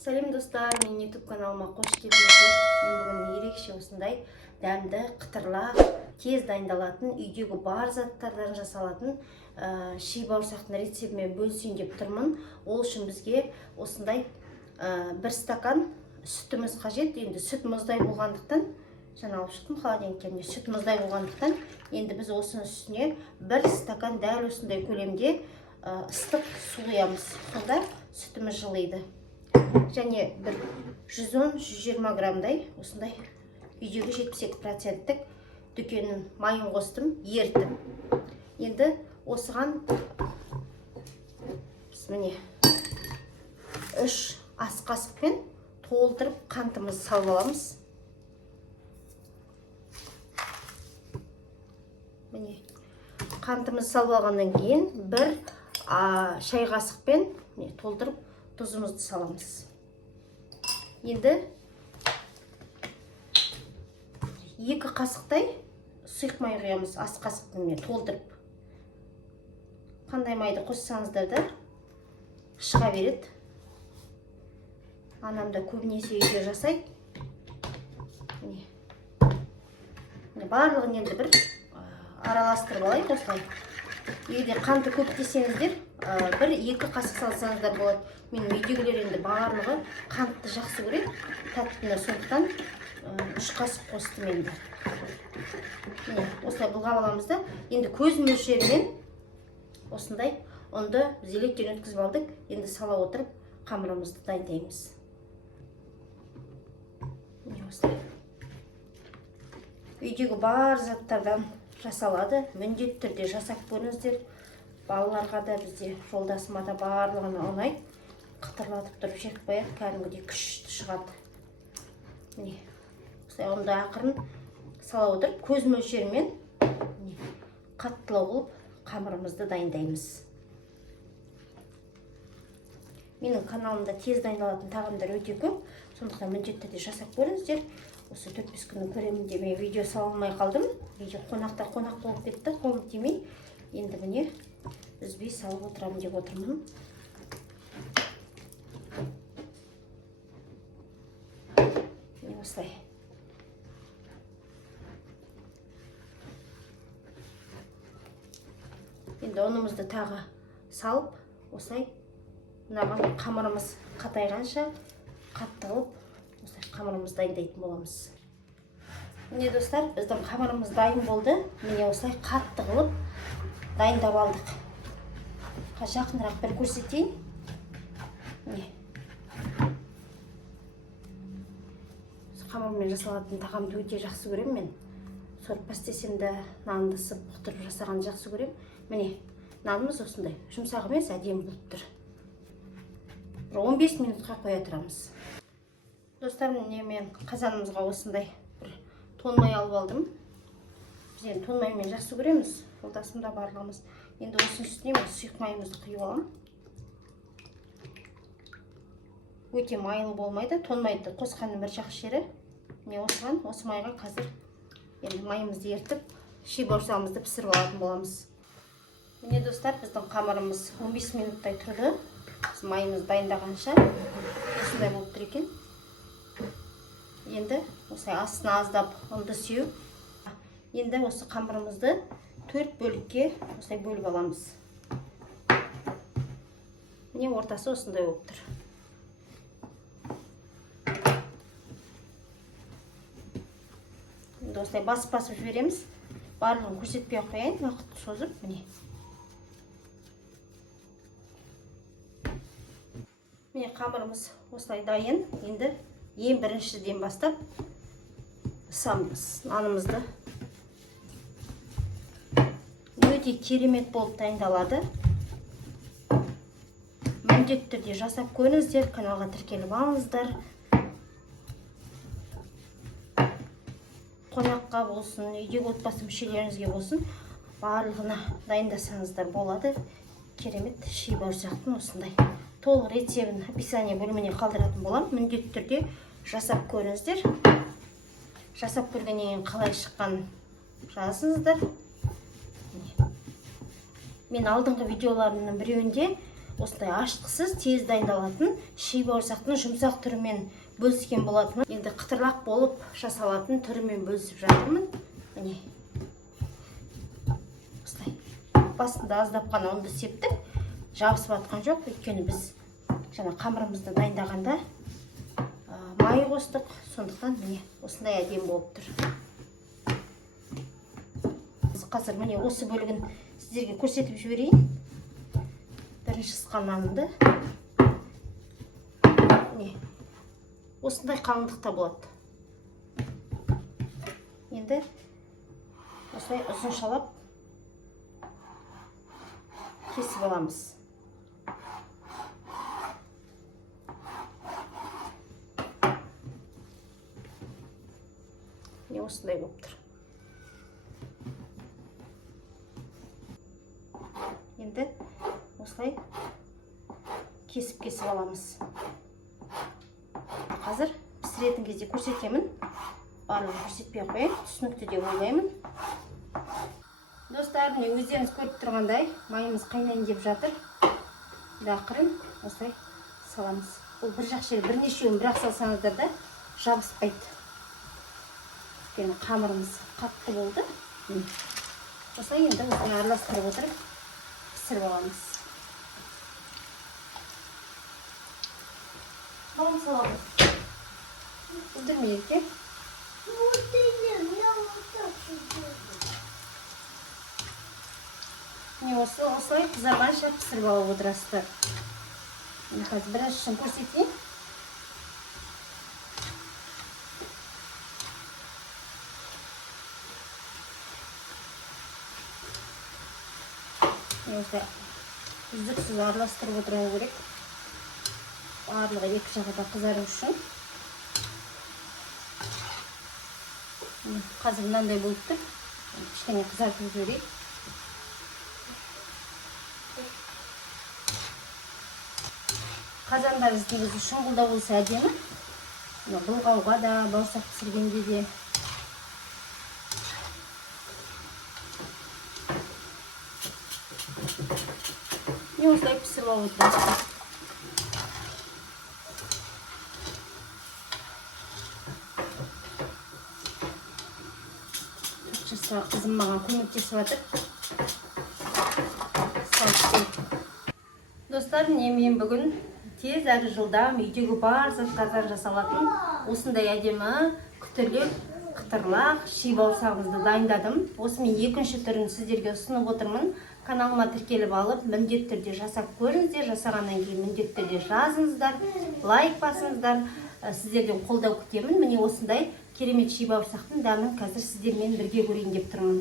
Сәлем достар, мен YouTube каналыма қош келдіңіздер. Мен бүгін ерекше осындай дәмді, қытырлақ, тез дайындалатын, үйдегі бар заттардан жасалатын ши бауырсақтың рецептімен бөлісейін деп тұрмын. Ол үшін бізге осындай бір стакан сүтіміз қажет. Енді сүт мұздай болғандықтан, жаңа алып шықтым холодильниктен, сүт мұздай болғандықтан, енді біз осының үстіне бір стакан дәл осындай көлемде ыстық су құямыз. Сонда сүтіміз жылиды. Және бір 110-120 граммдай осындай үйдегі 72% дүкеннің майын қостым, ертім. Енді осыған міне 3 ас қасықпен толтырып қантымызды салып аламыз. Міне қантымызды салып алғаннан кейін бір шай қасықпен толтырып тұзымызды саламыз. Енді 2 қасықтай сұйық май құямыз, ас қасықпен толтырып. Қандай майды қоссаңыздар да шыға береді. Анам да көбінесе үйде жасайды. Барлығын енді бір араластырып алайық осылай. Егер қанты көп десеңіздер, 1-2 қасық салсаңыздар болады. Мен үйдегілер енді барлығы қантты жақсы көреді, тәттіні, сондықтан 3 қасық қостым енді. Осылай бұлғап аламыз да, енді көз мөлшерімен осындай ұнды біз електен өткізіп алдық. Енді сала отырып қамырымызды дайындаймыз. Үйдегі бар заттардан жасалады. Міндетті түрде жасап көріңіздер. Балаларға да, бізде жолдасыма да барлығына ұнайды. Қытырлатып тұрып жеп қояды, кәдімгідей күшті шығады. Міне, осылай ұнды ақырын сала отырып, көз мөлшерімен қаттылау қылып қамырымызды дайындаймыз. Менің каналымда тез дайындалатын тағамдар өте көп, сондықтан міндетті түрде жасап көріңіздер. Осы 4-5 күннің көремінде мен видео сала алмай қалдым. Видео қонақтар қонақ болып кетті, қолым тимей. Енді міне үзбей салып отырамын деп отырмын. Мен осылай. Енді ұнымызды тағы салып, осылай мынаған қамырымыз қатайғанша қатты қылып, осылай қамырымызды дайындайтын боламыз. Міне достар, біздің қамырымыз дайын болды. Міне осылай қатты қылып дайындап алдық. Жақынырақ бір көрсетейін. Қамырмен жасалатын тағамды өте жақсы көремін мен. Сорпа істесем де нанды сып бұқтырып жасаған жақсы көремін. Міне, нанымыз осындай. Жұмсақ емес, әдемі болып тұр. 15 минутқа қоя тұрамыз. Достар, міне мен қазанымызға осындай бір тон май алып алдым. Біз енді тон маймен жақсы көреміз. Жолдасымда барлығымыз. Енді осының үстіне мен сұйық майымызды құйып аламын. Өте майлы болмайды. Тон майды қосқанның бір жақсы жері. Міне осыған, осы майға қазір енді майымызды ертіп, ши бауырсағымызды пісіріп алатын боламыз. Міне достар, біздің қамырымыз 15 минуттай тұрды. Біз майымыз дайындағанша осындай болып тұр екен. Енді осылай астына аздап ұнды сеу. Енді осы қамырымызды 4 бөлікке осылай бөліп аламыз. Міне ортасы осындай болып тұр. Енді осылай басып жібереміз. Барлығын көрсетпей қояйын, уақытты созып, міне. Міне қамырымыз осылай дайын. Енді ең біріншіден бастап ысамыз нанымызды. Өте керемет болып дайындалады. Міндетті түрде жасап көріңіздер, каналға тіркеліп алыңыздар. Қонаққа болсын, үйдегі отбасы мүшелеріңізге болсын, барлығына дайындасаңыздар болады. Керемет ши бауырсақтың осындай. Толық рецебін описание бөліміне қалдыратын болам. Міндетті түрде жасап көріңіздер. Жасап көргеннен кейін қалай шыққан жазыңыздар. Мен алдыңғы видеоларымның біреуінде осындай ашытқысыз тез дайындалатын ши бауырсақтың жұмсақ түрімен бөліскен болатын. Енді қытырлақ болып жасалатын түрімен бөлісіп жатырмын. Міне осылай басында аздап қана ұнды септік, жабысып жатқан жоқ, өйткені біз жаңа қамырымызды дайындағанда май қостық, сондықтан міне осындай әдемі болып тұр. Қазір міне осы бөлігін сіздерге көрсетіп жіберейін. Бірінші ысқан нанымды міне осындай қалыңдықта болады. Енді осылай ұзыншалап кесіп аламыз. Міне осындай болып тұр. Енді осылай кесіп аламыз. Қазір пісіретін кезде көрсетемін. Барлығын көрсетпей қояйын, түсінікті деп ойлаймын. Достар, міне өздеріңіз көріп тұрғандай, майымыз қайнайын деп жатыр. Ақырын осылай саламыз. Бұл бір жақ жері бірнешеуін бір-ақ салсаңыздар да жабыспайды. Өйткені қамырымыз қатты болды. Осылай енді осылай араластырып отырып пісіріп аламыз. Қалың саламыз. Үздірмейік. Осылай қызарғанша пісіріп алып отырасыздар. Қазір біріншісін көрсетейін. Осылай үздіксіз араластырып отыру керек. Барлығы екі жағы да қызару үшін. Қазір мынандай болып тұр. Кішкене қызартып жіберейік. Қазандарыңыздың өзі шұңғылда болса әдемі. Бұлғауға да, бауырсақ пісіргенде де. Осылай пісіріп алып отырмыз. Қызым маған көмектесіп жатыр. Достар, мен бүгін тез әрі жылдам үйдегі бар заттардан жасалатын осындай әдемі күтірлеп қытырлақ ши бауырсағымызды дайындадым. Осымен екінші түрін сіздерге ұсынып отырмын. Каналыма тіркеліп алып, міндетті түрде жасап көріңіздер. Жасағаннан кейін міндетті түрде жазыңыздар, лайк басыңыздар. Сіздерден қолдау күтемін. Міне осындай керемет ши бауырсақтың дәмін қазір сіздермен бірге көрейін деп тұрмын.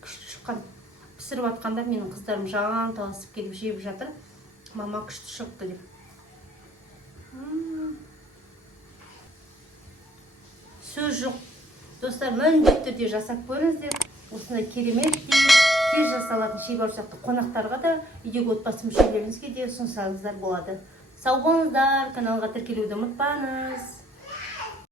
Күшті шыққан. Пісіріп атқанда менің қыздарым жаған таласып келіп жеп жатыр. Мама күшті шықты деп. Сөз жоқ. Достар, міндетті түрде жасап көріңіздер. Осындай керемет тез жасалатын ши бауырсақты қонақтарға да, үйдегі отбасы мүшелеріңізге де ұсынсаңыздар болады. Сау болыңыздар, каналға тіркелуді ұмытпаңыз.